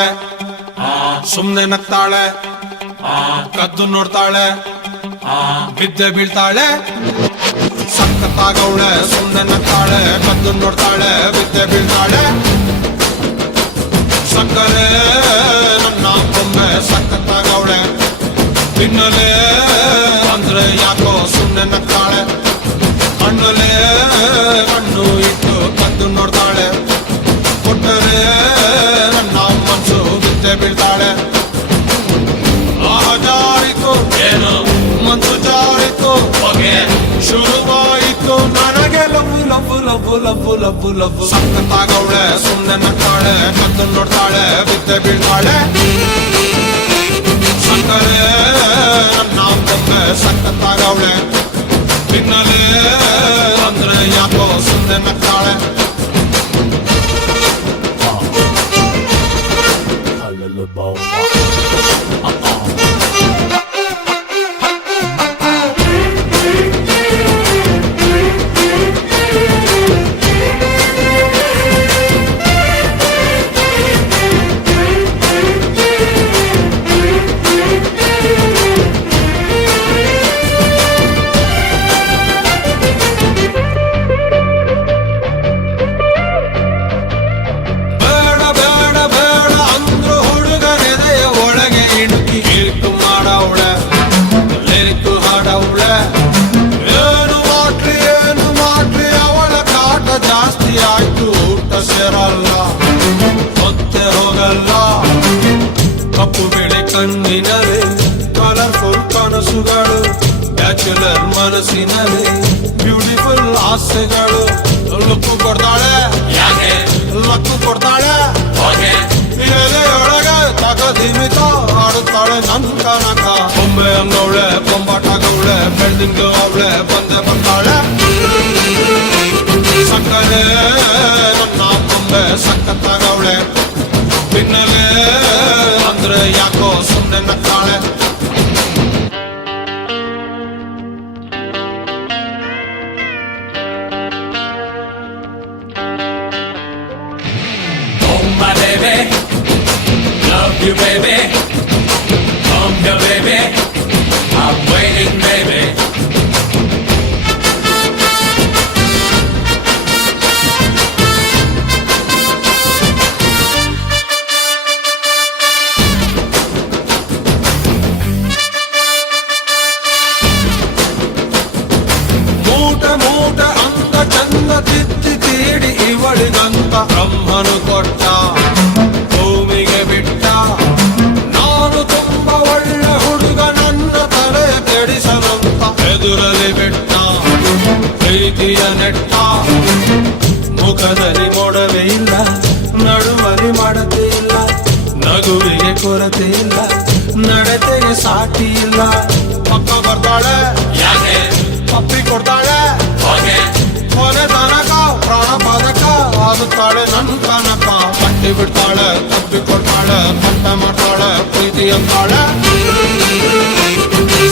ನೋಡ್ತಾಳೆ, ಸುಮ್ನೆ ನಗ್ತಾಳೆ, ಕದ್ದು ನೋಡ್ತಾಳೆ, ಬಿದ್ದೆ ಬೀಳ್ತಾಳೆ. ಸಕ್ಕತ್ತಾಗವಳೆ, ಸುಮ್ನೆ ನಗ್ತಾಳೆ, ಕದ್ದು ನೋಡ್ತಾಳೆ, ಬಿದ್ದೆ ಬೀಳ್ತಾಳೆ. ಸಕ್ಕರೆ ನನ್ನ ಬೊಮ್ಮೆ ಸಕ್ಕತ್ತಾಗವಳೆ, ತಿನ್ನಲೆ ಅಂದ್ರೆ ಯಾಕೋ ಸುಮ್ನೆ ನಗ್ತಾಳೆ. ಹಣ್ಣಲೆ ಹಣ್ಣು ಇಟ್ಟು ಕದ್ದು ನೋಡ್ತಾಳೆ, ಕೊಟ್ಟರೆ ನನ್ನ ಮನಸ್ಸು ಬಿದ್ದೆ ಬೀಳ್ತಾಳೆ. ಆಹ ಜಾರಿತು ಏನು ಮನಸ್ಸು ಜಾರಿತು, ಹೊಗೆ ಶುರುವಾಯಿತು ನನಗೆ love love love love love love. ಸಕ್ಕತ್ತಾಗವಳೆ, ಸುಮ್ನೆ ನಗ್ತಾಳೆ, ಕದ್ದು ನೋಡ್ತಾಳೆ, ಬಿದ್ದೆ ಬೀಳ್ತಾಳೆ. ಸಕ್ಕರೆ ನನ್ನ ಬೊಮ್ಮೆ ಸಕ್ಕತ್ತಾಗವಳೆ, ತಿನ್ನಲೆ ಅಂದ್ರೆ ಯಾಕೋ ಸುಮ್ನೆ ನಗ್ತಾಳೆ. ಸೇರಲ್ಲ ಮತ್ತೆ ಹೋಗಲ್ಲ, ಕಪ್ಪು ಬಿಳಿ ಕಣ್ಣಿನಲ್ಲಿ ಕಲರ್ಫುಲ್ ಕನಸುಗಳು, ಬ್ಯಾಚುಲರ್ ಮನಸ್ಸಿನಲ್ಲಿ ಬ್ಯೂಟಿಫುಲ್ ಆಸೆಗಳು. ಲಕ್ಕು ಕೊಡ್ತಾಳೆ, ಯಾಕೆ ಲಕ್ಕು ಕೊಡ್ತಾಳೆ, ಎಲೆಯೊಳಗೆ ತಗದಿಮಿತ ಆಡುತ್ತಾಳೆ ನನ್ ಕನಕ. ಬೊಂಬೆ ಅನ್ನವಳೆ, ಬೊಂಬಾಟಾಗವಳೆ, ಬೆಳ್ದಿಂಗ ಅವಳೆ ಬಂದೆ ಬರ್ತಾಳೆ. ಸಕ್ಕರೆ ನನ್ನ ಬೊಂಬೆ ಸಕ್ಕತ್ತಾಗವಳೆ, ತಿನ್ನಲೆ ಅಂದ್ರೆ ಯಾಕೋ ಸುಮ್ನೆ ನಗ್ತಾಳೆ. Oh my baby, love you baby, come here baby, I'm waiting baby. ಮೂಟ ಅಂದ ಚಂದ ತಿತ್ತಿ ತೀಡಿ ಇವಳಿಗಂತ ಬ್ರಹ್ಮನು ಕೊಟ್ಟ, ಭೂಮಿಗೆ ಬಿಟ್ಟ. ನಾನು ತುಂಬ ಒಳ್ಳೆ ಹುಡುಗ, ನನ್ನ ತಲೆ ಕೆಡಿಸಲಂತ ಎದುರಲ್ಲಿ ಬಿಟ್ಟ. ಪ್ರೀತಿಯ ನೆಟ್ಟ, ಮುಖದಲ್ಲಿ ಮೊಡವೆ ಇಲ್ಲ, ನಡುವಲಿ ಮಾಡತೆ ಇಲ್ಲ, ನಗುವಿಗೆ ಕೊರತೆ ಇಲ್ಲ, ನಡತೆಗೆ ಸಾಟಿ ಇಲ್ಲ. ಪಕ್ಕ ಬರ್ತಾಳೆ, ಯಾಕೆ ಅಪ್ಪಿ ಕೊಡ್ತಾಳೆ, ಕೊನೆ ತನಕ ಪ್ರಾಣ ಪಾದಕ ಆಗುತ್ತಾಳೆ ನನ್ ಕನಕ. ಕಟ್ಟಿ ಬಿಡ್ತಾಳೆ, ತಪ್ಪಿ ಕೊಡ್ತಾಳೆ, ಪಟ್ಟ ಮಾಡ್ತಾಳೆ, ಪ್ರೀತಿ ಅಂತಾಳೆ.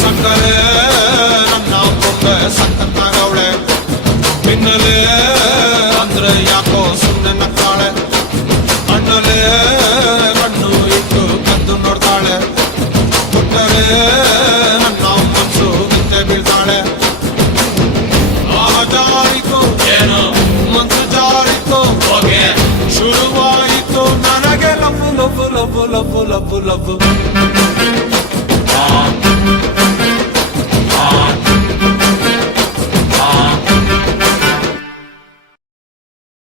ಸಕ್ಕರೆ ನನ್ನ ಬೊಂಬೆ ಸಕ್ಕತ್ತಾಗವಳೆ, ತಿನ್ನಲೆ ಅಂದ್ರೆ ಯಾಕೋ ಸುಮ್ನೆ ನಗ್ತಾಳೆ. ಹಣ್ಣಲೆ ಕಣ್ಣು ಇಟ್ಟು ಕದ್ದು ನೋಡ್ತಾಳೆ, ಕೊಟ್ಟರೆ ನನ್ನ ಮನಸ್ಸು ಬಿದ್ದೆ ಬೀಳ್ತಾಳೆ. ಜಾರಿತು ಏನು ಮನಸ್ಸು ಜಾರಿತು, ಹೊಗೆ ಶುರುವಾಯಿತು ನನಗೆ love love love love love love.